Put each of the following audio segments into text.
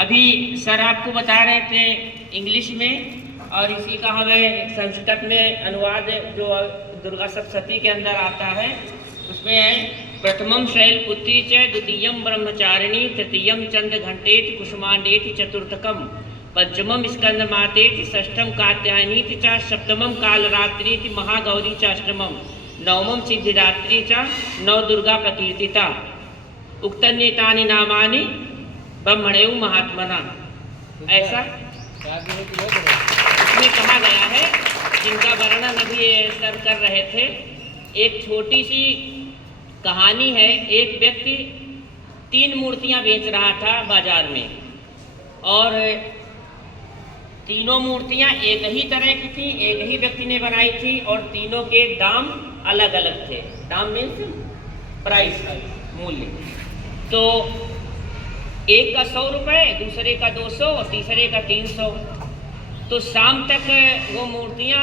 अभी सर आपको बता रहे थे इंग्लिश में और इसी का हमें संस्कृत में अनुवाद जो दुर्गा सप्तशती के अंदर आता है उसमें है प्रथमम शैलपुत्री च द्वितीयम ब्रह्मचारिणी तृतीयम चंद्र घंटेति कुसुमांडेति चतुर्थकम पंचमम स्कंदमातेति षष्ठम कात्यायनीति च सप्तमम कालरात्रीति महागौरी च अष्टमम नवमम सिद्धिदात्री च नव दुर्गा प्रकीर्तिता उक्तन्येतानि नामानि ब्रह्मणेव महात्मना। ऐसा इसमें कहा गया है, जिनका वर्णन अभी सर कर रहे थे। एक छोटी सी कहानी है। एक व्यक्ति 3 मूर्तियां बेच रहा था बाजार में और तीनों मूर्तियां एक ही तरह की थी, एक ही व्यक्ति ने बनाई थी और तीनों के दाम अलग अलग थे। दाम मीन्स प्राइस, मूल्य। तो एक का 100 रुपये, दूसरे का 200 और तीसरे का 300। तो शाम तक वो मूर्तियां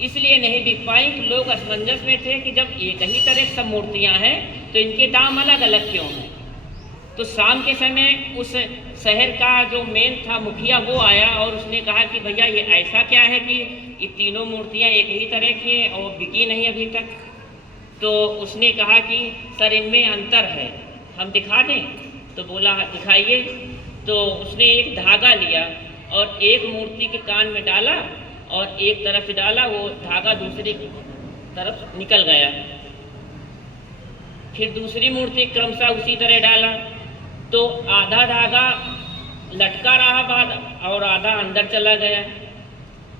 इसलिए नहीं बिक पाई कि लोग असमंजस में थे कि जब एक ही तरह सब मूर्तियां हैं तो इनके दाम अलग अलग क्यों हैं। तो शाम के समय उस शहर का जो मेन था मुखिया वो आया और उसने कहा कि भैया ये ऐसा क्या है कि ये तीनों मूर्तियां एक ही तरह की हैं और बिकी नहीं अभी तक। तो उसने कहा कि सर इनमें अंतर है, हम दिखा दें। तो बोला दिखाइए। तो उसने एक धागा लिया और एक मूर्ति के कान में डाला और एक तरफ डाला, वो धागा दूसरी तरफ निकल गया। फिर दूसरी मूर्ति क्रमशः उसी तरह डाला तो आधा धागा लटका रहा बाद और आधा अंदर चला गया।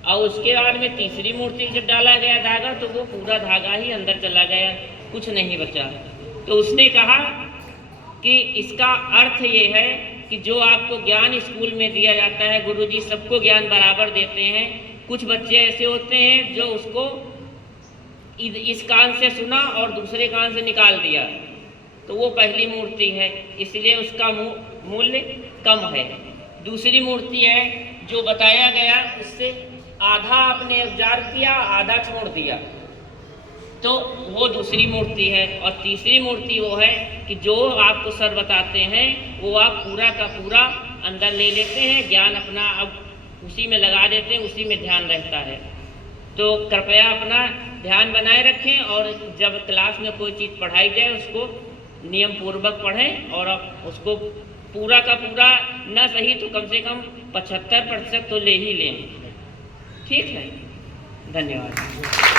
और उसके बाद में तीसरी मूर्ति जब डाला गया धागा तो वो पूरा धागा ही अंदर चला गया, कुछ नहीं बचा। तो उसने कहा कि इसका अर्थ ये है कि जो आपको ज्ञान स्कूल में दिया जाता है, गुरुजी सबको ज्ञान बराबर देते हैं। कुछ बच्चे ऐसे होते हैं जो उसको इस कान से सुना और दूसरे कान से निकाल दिया, तो वो पहली मूर्ति है, इसलिए उसका मूल्य कम है। दूसरी मूर्ति है जो बताया गया, उससे आधा आपने उपचार किया, आधा छोड़ दिया, तो वो दूसरी मूर्ति है। और तीसरी मूर्ति वो है कि जो आपको सर बताते हैं वो आप पूरा का पूरा अंदर ले लेते हैं, ज्ञान अपना अब उसी में लगा देते हैं, उसी में ध्यान रहता है। तो कृपया अपना ध्यान बनाए रखें और जब क्लास में कोई चीज़ पढ़ाई जाए उसको नियम पूर्वक पढ़ें और आप उसको पूरा का पूरा न सही तो कम से कम 75% तो ले ही लें। ठीक है, धन्यवाद।